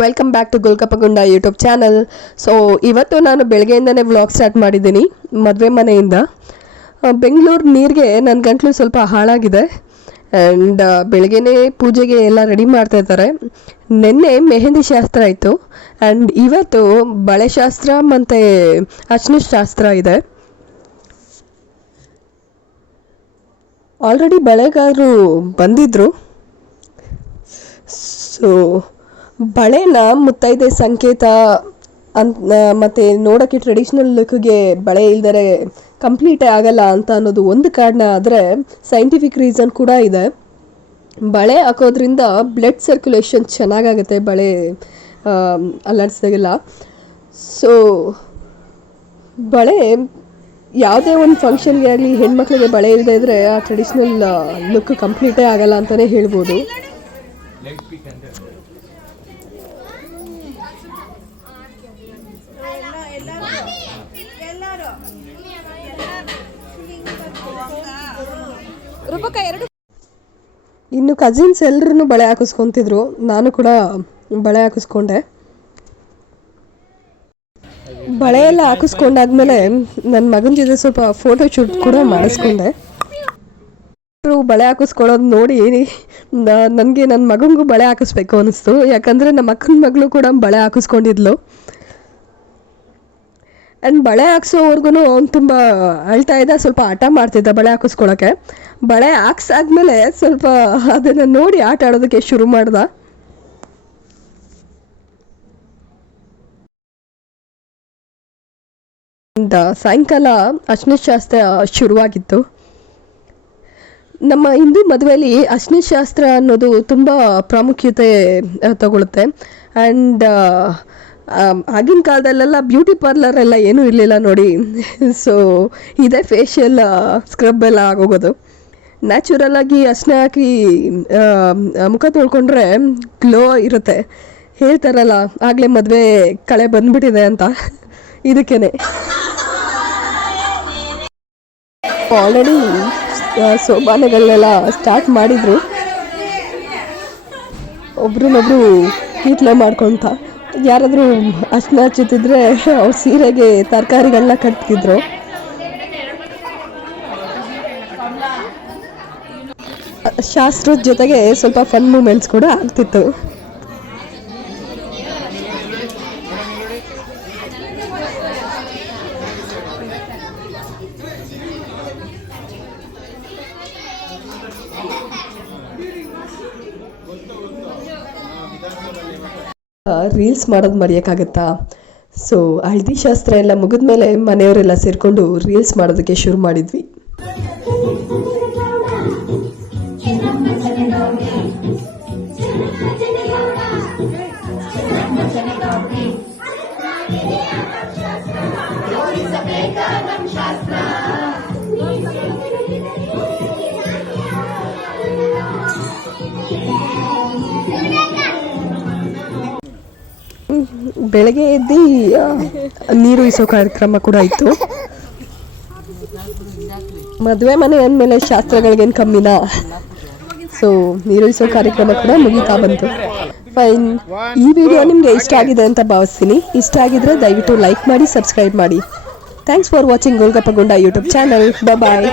Welcome back to Golkappagunda YouTube channel. So ಇವತ್ತು ನಾನು ಬೆಳಗ್ಗೆಯಿಂದನೇ vlog start ಮಾಡಿದ್ದೀನಿ ಮದುವೆ ಮನೆಯಿಂದ. ಬೆಂಗಳೂರು ನೀರಿಗೆ ನನ್ನ ಗಂಟ್ಲು ಸ್ವಲ್ಪ ಹಾಳಾಗಿದೆ ಆ್ಯಂಡ್ ಬೆಳಗ್ಗೆನೇ ಪೂಜೆಗೆ ಎಲ್ಲ ರೆಡಿ ಮಾಡ್ತಾ ಇದ್ದಾರೆ. ನಿನ್ನೆ ಮೆಹಂದಿ ಶಾಸ್ತ್ರ ಇತ್ತು ಆ್ಯಂಡ್ ಇವತ್ತು ಬಳೆ ಶಾಸ್ತ್ರ ಮತ್ತು ಅರ್ಶಿನ ಶಾಸ್ತ್ರ ಇದೆ. ಆಲ್ರೆಡಿ ಬಳೆಗಾರರು ಬಂದಿದ್ದರು. ಸೊ ಬಳೆನ ಮುತ್ತೈದೆ ಸಂಕೇತ ಮತ್ತು ನೋಡೋಕ್ಕೆ ಟ್ರೆಡಿಷ್ನಲ್ ಲುಕ್ಗೆ ಬಳೆ ಇಲ್ದರೆ ಕಂಪ್ಲೀಟೇ ಆಗಲ್ಲ ಅಂತ ಅನ್ನೋದು ಒಂದು ಕಾರಣ. ಆದರೆ ಸೈಂಟಿಫಿಕ್ ರೀಸನ್ ಕೂಡ ಇದೆ. ಬಳೆ ಹಾಕೋದ್ರಿಂದ ಬ್ಲಡ್ ಸರ್ಕ್ಯುಲೇಷನ್ ಚೆನ್ನಾಗಾಗುತ್ತೆ ಬಳೆ ಅಲ್ಲಾಡಿಸಿದಾಗೆಲ್ಲ. ಸೊ ಬಳೆ ಯಾವುದೇ ಒಂದು ಫಂಕ್ಷನ್ಗೆ ಆಗಲಿ ಹೆಣ್ಮಕ್ಳಿಗೆ ಬಳೆ ಇಲ್ಲದೆ ಇದ್ದರೆ ಆ ಟ್ರೆಡಿಷ್ನಲ್ ಲುಕ್ ಕಂಪ್ಲೀಟೇ ಆಗಲ್ಲ ಅಂತಲೇ ಹೇಳ್ಬೋದು. ಇನ್ನು ಕಸಿನ್ಸ್ ಎಲ್ಲರೂ ಬಳೆ ಹಾಕಿಸ್ಕೊತಿದ್ರು, ನಾನು ಕೂಡ ಬಳೆ ಹಾಕಿಸ್ಕೊಂಡೆ. ಬಳೆ ಎಲ್ಲ ಹಾಕಿಸ್ಕೊಂಡಾದ್ಮೇಲೆ ನನ್ನ ಮಗನ ಜೊತೆ ಸ್ವಲ್ಪ ಫೋಟೋ ಶೂಟ್ ಕೂಡ ಮಾಡಿಸ್ಕೊಂಡೆ. ಬಳೆ ಹಾಕಿಸ್ಕೊಳ್ಳೋದು ನೋಡಿ ನನಗೆ ನನ್ನ ಮಗನಿಗೂ ಬಳೆ ಹಾಕಿಸ್ಬೇಕು ಅನ್ನಿಸ್ತು. ಯಾಕಂದರೆ ನಮ್ಮ ಅಕ್ಕನ ಮಗಳು ಕೂಡ ಬಳೆ ಹಾಕಿಸ್ಕೊಂಡಿದ್ಲು ಆ್ಯಂಡ್ ಬಳೆ ಹಾಕ್ಸೋವರೆಗೂ ಅವ್ನು ತುಂಬ ಅಳ್ತಾ ಇದ್ದ, ಸ್ವಲ್ಪ ಹಠ ಮಾಡ್ತಿದ್ದ ಬಳೆ ಹಾಕಿಸ್ಕೊಳ್ಳೋಕ್ಕೆ. ಬಳೆ ಹಾಕ್ಸಾದ್ಮೇಲೆ ಸ್ವಲ್ಪ ಅದನ್ನು ನೋಡಿ ಆಟ ಆಡೋದಕ್ಕೆ ಶುರು ಮಾಡ್ದ. ಸಾಯಂಕಾಲ ಅರ್ಶಿನ ಶಾಸ್ತ್ರ ಶುರುವಾಗಿತ್ತು. ನಮ್ಮ ಹಿಂದೂ ಮದುವೆಯಲ್ಲಿ ಅರ್ಶಿನ ಶಾಸ್ತ್ರ ಅನ್ನೋದು ತುಂಬ ಪ್ರಾಮುಖ್ಯತೆ ತಗೊಳುತ್ತೆ. ಆ್ಯಂಡ್ ಆಗಿನ ಕಾಲದಲ್ಲೆಲ್ಲ ಬ್ಯೂಟಿ ಪಾರ್ಲರ್ ಎಲ್ಲ ಏನೂ ಇರಲಿಲ್ಲ ನೋಡಿ. ಸೊ ಇದೇ ಫೇಶಿಯಲ್ ಸ್ಕ್ರಬ್ ಎಲ್ಲ ಆಗೋಗೋದು. ನ್ಯಾಚುರಲಾಗಿ ಅರ್ಶಿನ ಹಾಕಿ ಮುಖ ತೊಳ್ಕೊಂಡ್ರೆ ಗ್ಲೋ ಇರುತ್ತೆ. ಹೇಳ್ತಾರಲ್ಲ ಆಗಲೇ ಮದುವೆ ಕಳೆ ಬಂದ್ಬಿಟ್ಟಿದೆ ಅಂತ, ಇದಕ್ಕೇನೆ. ಆಲ್ರೆಡಿ ಸೋಬಾನೆಗಳನ್ನೆಲ್ಲ ಸ್ಟಾರ್ಟ್ ಮಾಡಿದರು, ಒಬ್ರನ್ನೊಬ್ರು ಕೀಟ್ಲೆ ಮಾಡ್ಕೊತ. ಯಾರಾದರೂ ಅರ್ಶಿನ ಹಚ್ಚುತ್ತಿದ್ರೆ ಅವ್ರ ಸೀರೆಗೆ ತರಕಾರಿಗಳನ್ನ ಕಟ್ತಿದ್ರು. ಶಾಸ್ತ್ರದ ಜೊತೆಗೆ ಸ್ವಲ್ಪ ಫನ್ ಮೂಮೆಂಟ್ಸ್ ಕೂಡ ಆಗ್ತಿತ್ತು. ರೀಲ್ಸ್ ಮಾಡೋದು ಮರೆಯೋಕ್ಕಾಗತ್ತಾ? ಸೊ ಹಳದಿ ಶಾಸ್ತ್ರ ಎಲ್ಲ ಮುಗಿದ್ಮೇಲೆ ಮನೆಯವರೆಲ್ಲ ಸೇರಿಕೊಂಡು ರೀಲ್ಸ್ ಮಾಡೋದಕ್ಕೆ ಶುರು ಮಾಡಿದ್ವಿ. ಬೆಳಗ್ಗೆ ಎದ್ದು ನೀರು ಇಸೋ ಕಾರ್ಯಕ್ರಮ ಕೂಡ ಇತ್ತು. ಮದುವೆ ಮನೆ ಅಂದಮೇಲೆ ಶಾಸ್ತ್ರಗಳಿಗೇನು ಕಮ್ಮಿನಾ. ಸೊ ನೀರು ಇಸೋ ಕಾರ್ಯಕ್ರಮ ಕೂಡ ಮುಗೀತಾ ಬಂತು. ಫೈನ್. ಈ ವಿಡಿಯೋ ನಿಮಗೆ ಇಷ್ಟ ಆಗಿದೆ ಅಂತ ಭಾವಿಸ್ತೀನಿ. ಇಷ್ಟ ಆಗಿದ್ರೆ ದಯವಿಟ್ಟು ಲೈಕ್ ಮಾಡಿ, ಸಬ್ಸ್ಕ್ರೈಬ್ ಮಾಡಿ. Thanks for watching Golkappagunda YouTube channel. Bye.